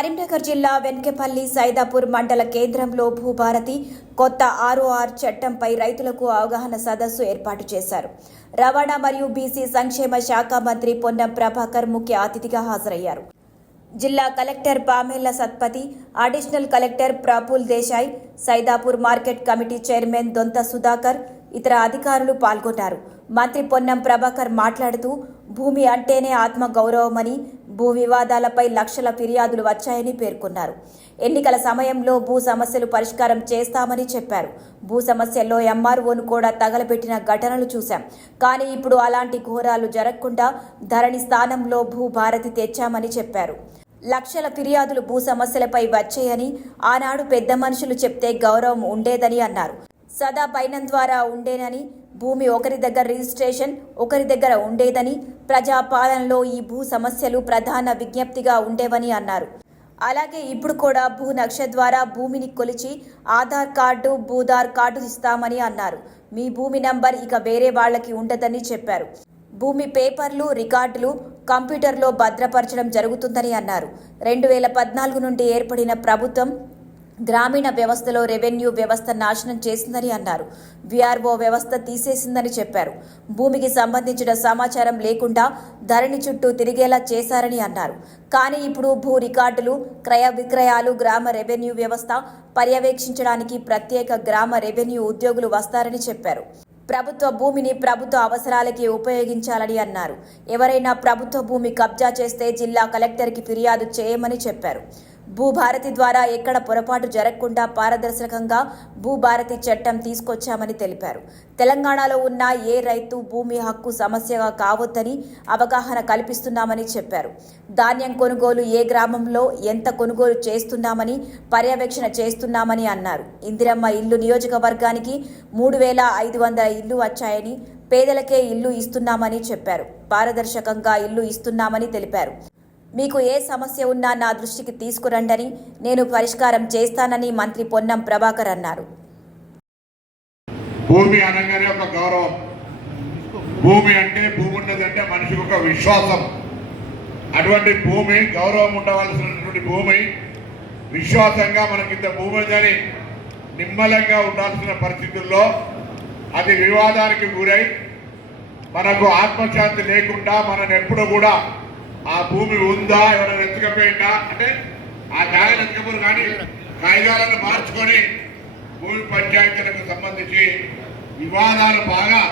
కరీంనగర్ జిల్లా వెంకపల్లి సైదాపూర్ మండల కేంద్రంలో భూభారతి కొత్త ఆర్ఓఆర్ చట్టంపై రైతులకు అవగాహన సదస్సు ఏర్పాటు చేశారు. రవాణా మరియు బీసీ సంక్షేమ శాఖ మంత్రి పొన్నం ప్రభాకర్ ముఖ్య అతిథిగా హాజరయ్యారు. జిల్లా collector Pamela Satpathy, additional collector Praful Desai, Saidapur market committee chairman Dontha Sudhakar, ఇతర అధికారులు పాల్గొన్నారు. మంత్రి పొన్నం ప్రభాకర్ మాట్లాడుతూ భూమి అంటేనే ఆత్మ గౌరవమని, భూ వివాదాలపై లక్షల ఫిర్యాదులు వచ్చాయని పేర్కొన్నారు. ఎన్నికల సమయంలో భూ సమస్యలు పరిష్కారం చేస్తామని చెప్పారు. భూ సమస్యల్లో ఎంఆర్ఓను కూడా తగలబెట్టిన ఘటనలు చూశాం. కానీ ఇప్పుడు అలాంటి ఘోరాలు జరగకుండా ధరణి స్థానంలో భూభారతి తెచ్చామని చెప్పారు. లక్షల ఫిర్యాదులు భూ సమస్యలపై వచ్చాయని, ఆనాడు పెద్ద మనుషులు చెప్తే గౌరవం ఉండేదని అన్నారు. సదా పైనం ద్వారా ఉండేనని, భూమి ఒకరి దగ్గర రిజిస్ట్రేషన్ ఒకరి దగ్గర ఉండేదని, ప్రజాపాలనలో ఈ భూ సమస్యలు ప్రధాన విజ్ఞప్తిగా ఉండేవని అన్నారు. అలాగే ఇప్పుడు కూడా భూ నక్ష ద్వారా భూమిని కొలిచి ఆధార్ కార్డు, భూధార్ కార్డు ఇస్తామని అన్నారు. మీ భూమి నంబర్ ఇక వేరే వాళ్లకి ఉండదని చెప్పారు. భూమి పేపర్లు, రికార్డులు కంప్యూటర్లో భద్రపరచడం జరుగుతుందని అన్నారు. 2014 నుండి ఏర్పడిన ప్రభుత్వం గ్రామీణ వ్యవస్థలో రెవెన్యూ వ్యవస్థ నాశనం చేసిందని అన్నారు. విఆర్ఓ వ్యవస్థ తీసేసిందని చెప్పారు. భూమికి సంబంధించిన సమాచారం లేకుండా ధరణి చుట్టూ తిరిగేలా చేశారని అన్నారు. కానీ ఇప్పుడు భూ రికార్డులు, క్రయ విక్రయాలు గ్రామ రెవెన్యూ వ్యవస్థ పర్యవేక్షించడానికి ప్రత్యేక గ్రామ రెవెన్యూ ఉద్యోగులు వస్తారని చెప్పారు. ప్రభుత్వ భూమిని ప్రభుత్వ అవసరాలకి ఉపయోగించాలని అన్నారు. ఎవరైనా ప్రభుత్వ భూమి కబ్జా చేస్తే జిల్లా కలెక్టర్కి ఫిర్యాదు చేయమని చెప్పారు. భూభారతి ద్వారా ఎక్కడ పొరపాటు జరగకుండా పారదర్శకంగా భూభారతి చట్టం తీసుకొచ్చామని తెలిపారు. తెలంగాణలో ఉన్న ఏ రైతు భూమి హక్కు సమస్యగా కావద్దని అవగాహన కల్పిస్తున్నామని చెప్పారు. ధాన్యం కొనుగోలు ఏ గ్రామంలో ఎంత కొనుగోలు చేస్తున్నామని పర్యవేక్షణ చేస్తున్నామని అన్నారు. ఇందిరమ్మ ఇల్లు నియోజకవర్గానికి 3500 ఇల్లు వచ్చాయని, పేదలకే ఇల్లు ఇస్తున్నామని చెప్పారు. పారదర్శకంగా ఇల్లు ఇస్తున్నామని తెలిపారు. మీకు ఏ సమస్య ఉన్నా నా దృష్టికి తీసుకురండని, నేను పరిష్కారం చేస్తానని మంత్రి పొన్నం ప్రభాకర్ అన్నారు. భూమి అనగానే ఒక గౌరవం. భూమి అంటే భూమి ఉన్నదంటే మనిషికి ఒక విశ్వాసం. అటువంటి భూమి, గౌరవం ఉండవలసినటువంటి భూమి, విశ్వాసంగా మనకింత భూమి ఉందని నిమ్మలంగా ఉండాల్సిన పరిస్థితుల్లో అది వివాదానికి గురై మనకు ఆత్మశాంతి లేకుండా మనం ఎప్పుడు కూడా ఆ భూమి ఉందా, ఎవరైనా ఎత్తుకపోయిందా అంటే ఆ జాగాలు ఎత్తుకపోరు, కానీ కాగితాలను మార్చుకొని భూమి పంచాయతీలకు సంబంధించి వివాదాలు బాగా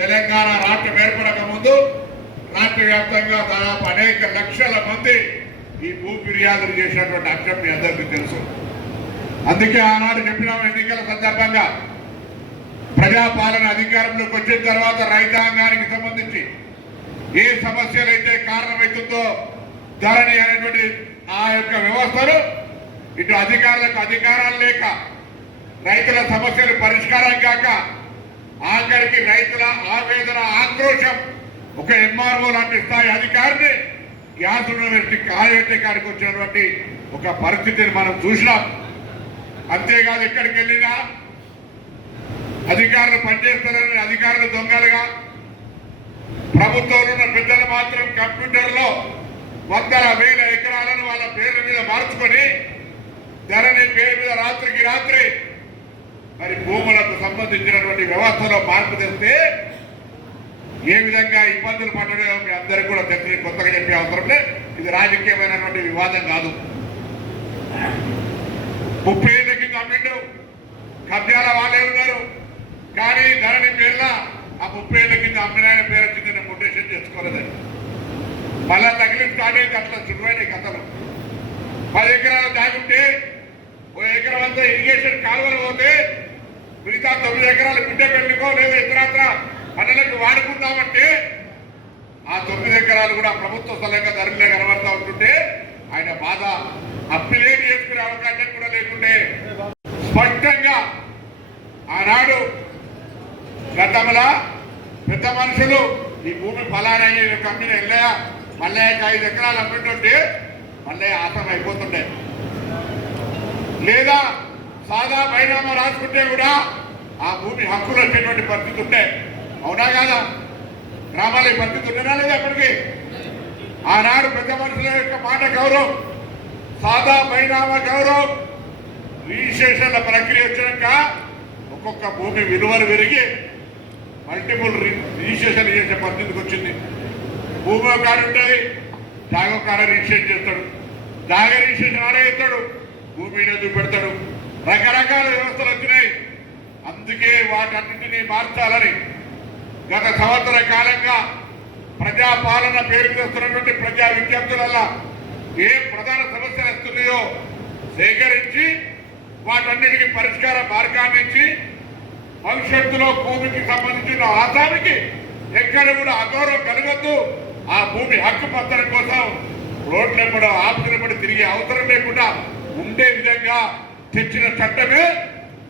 తెలంగాణ రాష్ట్రం ఏర్పడక ముందు రాష్ట్ర వ్యాప్తంగా దాదాపు అనేక లక్షల మంది ఈ భూ ఫిర్యాదులు చేసినటువంటి అంశం మీ అందరికీ తెలుసు. అందుకే ఆనాడు చెప్పినాం, ఎన్నికల సందర్భంగా ప్రజాపాలన అధికారంలోకి వచ్చిన తర్వాత రైతాంగానికి సంబంధించి ఏ సమస్యలైతే కారణమవుతుందో ధరణి అనేటువంటి ఆ యొక్క వ్యవస్థను ఇటు అధికారులకు అధికారాలు లేక రైతుల సమస్యలు పరిష్కారం కాక ఆఖరికి రైతుల ఆవేదన, ఆక్రోశం ఒక ఎంఆర్ఓ లాంటి స్థాయి అధికారిని గ్యాస్ యూనివర్సిటీ కాయబెట్టే కాడికి వచ్చినటువంటి ఒక పరిస్థితిని మనం చూసినాం. అంతేకాదు ఎక్కడికి వెళ్ళినా అధికారులు పనిచేస్తారని అధికారులు దొంగలుగా, ప్రభుత్వంలో ఉన్న పెద్దలు మాత్రం కంప్యూటర్లో వందల వేల ఎకరాలను వాళ్ళ పేర్ల మీద మార్చుకొని ధరణి పేరు మీద రాత్రికి రాత్రి మరి భూములకు సంబంధించినటువంటి వ్యవస్థలో మార్పు తెస్తే ఏ విధంగా ఇబ్బందులు పడడం మీ అందరికీ కూడా తెలిసి కొత్తగా చెప్పే అవసరం లేదు. ఇది రాజకీయమైనటువంటి వివాదం కాదు. 30 ఏళ్ళ కింద అమ్మిండు, కబ్జాల వాళ్ళే ఉన్నారు. కానీ ధరణి పేర్ల ఆ 30 ఏళ్ళ కింద అమ్మిన పేరు వచ్చింది, నేను మొటేషన్ చేసుకోలేదని మళ్ళా తగిలి స్టార్ట్ అయింది. అట్లా చురువైన కథలు. 10 ఎకరాలు దాగుంటే ఓ ఎకరం అంతా ఇరిగేషన్ కాలువలు పోతే మిగతా 9 ఎకరాలు బిడ్డ పెళ్లికో లేదా ఇతరత్ర పనులకు వాడుకుందామంటే ఆ 9 ఎకరాలు కూడా ప్రభుత్వ స్థలంగా ధరలే కనబడతా ఉంటుంటే ఆయన బాధ అప్పిలేని చేసుకునే అవకాశం కూడా లేకుండే స్పష్టంగా ఆనాడు గతంలో పెద్ద మనుషులు ఈ భూమి ఫలానా కంపెనీ వెళ్ళా మళ్ళీ 5 ఎకరాలు అమ్మింటుంటే మళ్ళీ ఆసం అయిపోతుండే, లేదా సాదా బైనామా రాసుకుంటే కూడా ఆ భూమి హక్కులు వచ్చేటువంటి పరిస్థితి ఉంటే, అవునా కాదా? గ్రామాల ఈ పరిస్థితి ఉండేనా లేదా? అప్పటికి ఆనాడు పెద్ద మనుషుల యొక్క మాట గౌరవం, సాదా పరిణామ గౌరవం రిజిస్ట్రేషన్ల ప్రక్రియ వచ్చినాక ఒక్కొక్క భూమి విలువలు పెరిగి మల్టిపుల్ రిజిస్ట్రేషన్ చేసే పద్ధతికి వచ్చింది. భూమి ఒక కాడ ఉంటుంది, జాగ కాడ రిజిస్ట్రేషన్ చేస్తాడు, జాగ రిజిస్ట్రేషన్ ఆడే చేస్తాడు, భూమిని చూపెడతాడు. రకరకాల వ్యవస్థలు వచ్చినాయి. అందుకే వాటన్నింటినీ మార్చాలని గత సంవత్సర కాలంగా ప్రజాపాలన పేరు చేస్తున్నటువంటి ప్రజా విజ్ఞప్తులలో ఏ ప్రధాన సమస్యలు వస్తున్నాయో సేకరించి వాటన్నిటికీ పరిష్కార మార్గాన్ని ఇచ్చి భవిష్యత్తులో భూమికి సంబంధించిన ఆదానికి ఎక్కడ కూడా అగౌరవం కలగద్దు, ఆ భూమి హక్కు పత్రం కోసం రోడ్లెంబడి ఆఫీసులెంబడి తిరిగే అవసరం లేకుండా ఉండే విధంగా తెచ్చిన చట్టమే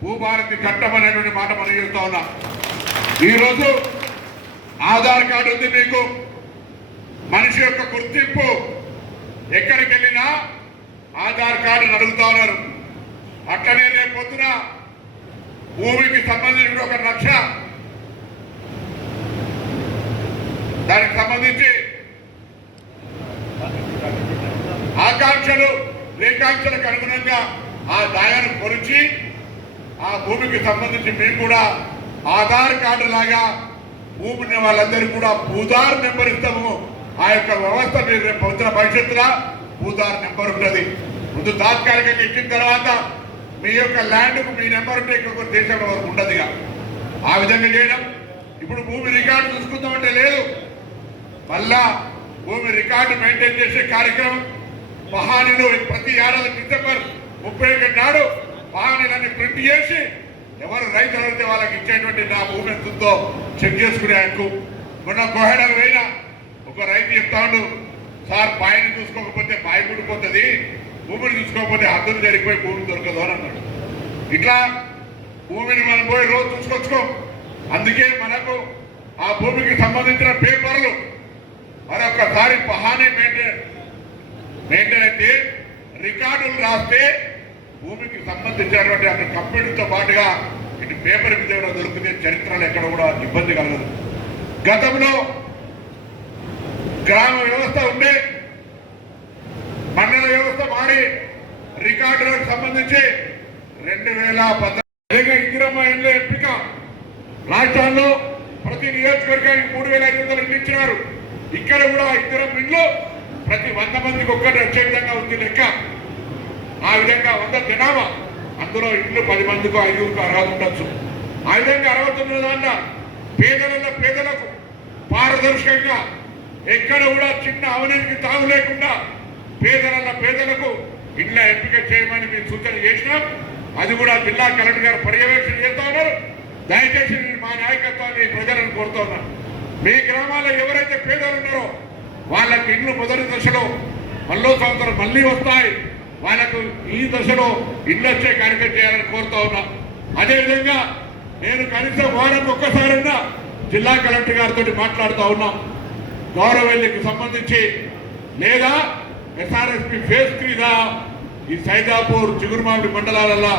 భూభారతి చట్టం అనేటువంటి మాట మనం చేస్తా ఉన్నాం. ఈరోజు ఆధార్ కార్డు ఉంది, మీకు మనిషి యొక్క గుర్తింపు ఎక్కడికి వెళ్ళినా ఆధార్ కార్డు అడుగుతా ఉన్నారు. అట్లనే రేపు పొద్దున భూమికి సంబంధించిన 1 లక్ష దానికి సంబంధించి ఆకాంక్షలు రేఖాంక్షలకు అనుగుణంగా ఆ దాయాన్ని కొలిచి ఆ భూమికి సంబంధించి మేము కూడా ఆధార్ కార్డు లాగా భూమిని వాళ్ళందరికీ కూడా భూదార్ నెంబర్ ఇస్తాము. ఆ యొక్క వ్యవస్థ మీరు రేపు పొద్దున భవిష్యత్తులో భూదార్ నెంబర్ ఉంటుంది. ముందు తాత్కాలికంగా ఇచ్చిన తర్వాత మీ యొక్క ల్యాండ్కు మీ నెంబర్ ఉంటే ఇంకొక దేశంలో వరకు ఉండదు. ఆ విధంగా చేయడం. ఇప్పుడు భూమి రికార్డు చూసుకుందామంటే లేదు, మళ్ళా భూమి రికార్డు మెయింటైన్ చేసే కార్యక్రమం పహానీలు ప్రతి ఏడాది డిసెంబర్ 31 నాడు పహానీలన్నీ ప్రింట్ చేసి ఎవరు రైతులు అయితే వాళ్ళకి ఇచ్చేటువంటి నా భూమి ఎంతుందో చెక్ చేసుకునే హక్కు. మొన్న కోహెడలు పోయినా ఒక రైతు చెప్తాడు, సార్ బాయిని చూసుకోకపోతే బాయి కూడిపోతుంది, భూమిని చూసుకోకపోతే హద్దులు జరిగిపోయి భూమి దొరకదు అని అన్నాడు. ఇట్లా భూమిని మనం పోయి రోజు చూసుకొచ్చుకోం. అందుకే మనకు ఆ భూమికి సంబంధించిన పేపర్లు మరొకసారి పహానీ మెయింటైన్ అయితే రికార్డులు రాస్తే భూమికి సంబంధించినటువంటి అక్కడ కంప్యూటర్తో పాటుగా ఇటు పేపర్ మీద కూడా దొరికితే చరిత్రలో ఎక్కడ కూడా ఇబ్బంది కలగదు. గతంలో గ్రామ వ్యవస్థ ఉండే, మండల వ్యవస్థ మారి రికార్డులకు సంబంధించి 2010 ఇందిరమ్మ ఇండ్ల ఎంపిక రాష్ట్రాల్లో ప్రతి నియోజకవర్గానికి 3500 ఇల్లు ఇచ్చినారు. ఇక్కడ కూడా ఇందిరమ్మ ఇండ్లు ప్రతి 100 మందికి ఒక్కటి వచ్చే విధంగా ఉంది లెక్క. ఆ విధంగా 100 జనాభా, అందులో ఇల్లు 10 మందికి 5కు అర్హత ఉండొచ్చు. ఆ విధంగా 69 దాంట్లో పేదలకు పారదర్శకంగా ఎక్కడ కూడా చిన్న అవినీతికి తావు లేకుండా పేదలకు ఇళ్ళ ఎంపిక చేయమని మేము సూచన చేసినాం. అది కూడా జిల్లా కలెక్టర్ గారు పర్యవేక్షణ చేస్తా ఉన్నారు. దయచేసి మా నాయకత్వాన్ని ప్రజలను కోరుతా ఉన్నాం. మీ గ్రామాల్లో ఎవరైతే పేదలు ఉన్నారో వాళ్ళకి ఇళ్ళు మొదటి దశలో సంవత్సరం మళ్ళీ వస్తాయి. వాళ్ళకు ఈ దశలో ఇళ్ళు వచ్చే కార్యక్రమం చేయాలని కోరుతా ఉన్నాం. అదేవిధంగా నేను కనీసం వారం ఒక్కసారైనా జిల్లా కలెక్టర్ గారితో మాట్లాడుతూ ఉన్నాం. గౌరవెల్లికి సంబంధించి లేదా ఎస్ఆర్ఎస్పి ఫేజ్ 3 ఈ సైదాపూర్ చిగురుమామిడి మండలాలలో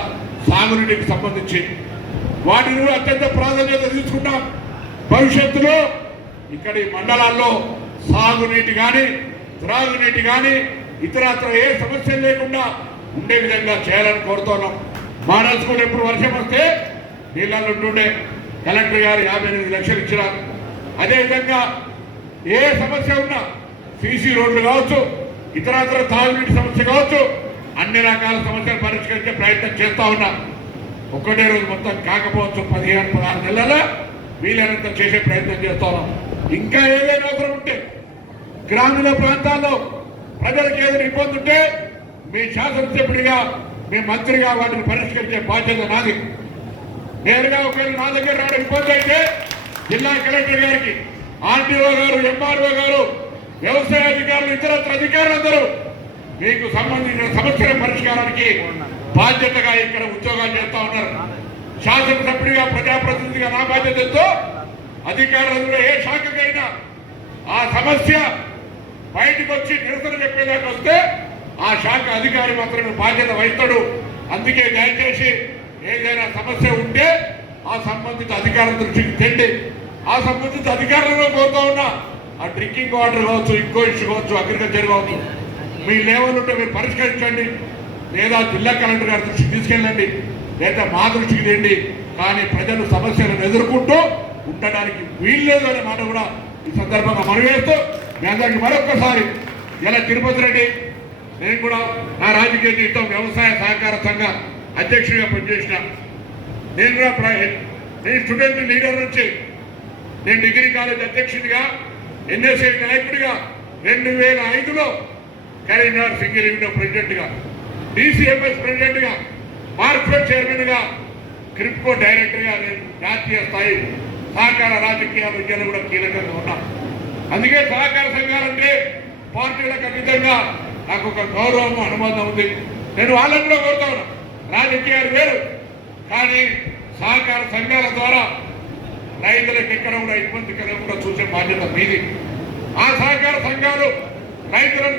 సాగునీటికి సంబంధించి వాటిని కూడా అత్యంత ప్రాధాన్యత తీసుకుంటాం. భవిష్యత్తులో ఇక్కడ ఈ మండలాల్లో సాగునీటి కానీ త్రాగునీటి కానీ ఇతరత్ర ఏ సమస్యలు లేకుండా ఉండే విధంగా చేయాలని కోరుతున్నాం. మోడల్ స్కూల్ ఎప్పుడు వర్షం వస్తే నీళ్ళల్లో ఉంటుండే, కలెక్టర్ గారు 58 లక్షలు ఇచ్చినారు. అదేవిధంగా ఏ సమస్య ఉన్నా సీసీ రోడ్లు కావచ్చు, ఇతరత్ర తాగునీటి సమస్య కావచ్చు, అన్ని రకాల సమస్యలు పరిష్కరించే ప్రయత్నం చేస్తా ఉన్నా. ఒక్కటే రోజు మొత్తం కాకపోవచ్చు, 15-16 నెలల వీలైనంత చేసే ప్రయత్నం చేస్తా ఉన్నాం. ఇంకా ఏదైనా అవసరం ఉంటే గ్రామీణ ప్రాంతాల్లో ప్రజలకు ఏదైనా ఇబ్బంది ఉంటే మీ శాసనసభ్యుడిగా మీ మంత్రిగా వాటిని పరిష్కరించే బాధ్యత నాది. నేరుగా ఒకవేళ నా దగ్గర రావడం ఇబ్బంది అయితే జిల్లా కలెక్టర్ గారికి, ఆర్టీఓ గారు, ఎంఆర్ఓ గారు, వ్యవసాయ అధికారులు, ఇతరత్ర అధికారులందరూ మీకు సంబంధించిన సమస్యల పరిష్కారానికి బాధ్యతగా ఇక్కడ ఉద్యోగాలు చేస్తా ఉన్నారు. శాసనసభ్యుడిగా ప్రజాప్రతినిధిగా నా బాధ్యతతో అధికారులు ఏ శాఖకైనా ఆ సమస్య బయటకు వచ్చి నిరసన చెప్పేదాకా వస్తే ఆ శాఖ అధికారి మాత్రమే బాధ్యత వహిస్తాడు. అందుకే దయచేసి ఏదైనా సమస్య ఉంటే ఆ సంబంధిత అధికారుల దృష్టికి తెండి. ఆ సంబంధిత అధికారులను కోరుతా ఉన్నా, ఆ డ్రింకింగ్ వాటర్ కావచ్చు, ఇంకో ఇష్యూ కావచ్చు, అగ్రికల్చర్ కావచ్చు, మీ లెవెల్ ఉంటే మీరు పరిష్కరించండి, లేదా జిల్లా కలెక్టర్ గారి దృష్టికి తీసుకెళ్ళండి, లేదా మా దృష్టికి తేండి. కానీ ప్రజలు సమస్యలను ఎదుర్కొంటూ ఉండడానికి వీల్లేదు అనే మాట కూడా ఈ సందర్భంగా మనవేస్తూ మీ అందరికీ మరొక్కసారి ఇలా తిరుపతి రెడ్డి, నేను కూడా నా రాజకీయ జీవితం వ్యవసాయ సహకార సంఘ అధ్యక్షుడిగా పనిచేసిన, నేను కూడా నేను స్టూడెంట్ లీడర్ నుంచి నేను డిగ్రీ కాలేజ్ అధ్యక్షుడిగా, ఎన్ఎస్ఐ నాయకుడిగా, 2005లో కరీంనగర్ సింగిల్ విండో ప్రెసిడెంట్గా, డిసిఎంఎస్ ప్రెసిడెంట్గా, మార్కెట్ చైర్మన్గా, క్రిప్కో డైరెక్టర్గా నేను జాతీయ స్థాయి సహకార రాజకీయ విద్యలో కూడా కీలకంగా ఉన్నాను. అందుకే సహకార సంఘాలంటే పార్టీలకు అతీతంగా నాకు ఒక గౌరవం అనుబంధం ఉంది. నేను వాళ్ళని కూడా కోరుతా ఉన్నా, రాజకీయాలు వేరు, కానీ సహకార సంఘాల ద్వారా రైతులకు ఎక్కడ కూడా ఇబ్బంది కలగకుండా చూసే బాధ్యత మీది. ఆ సహకార సంఘాలు రైతులను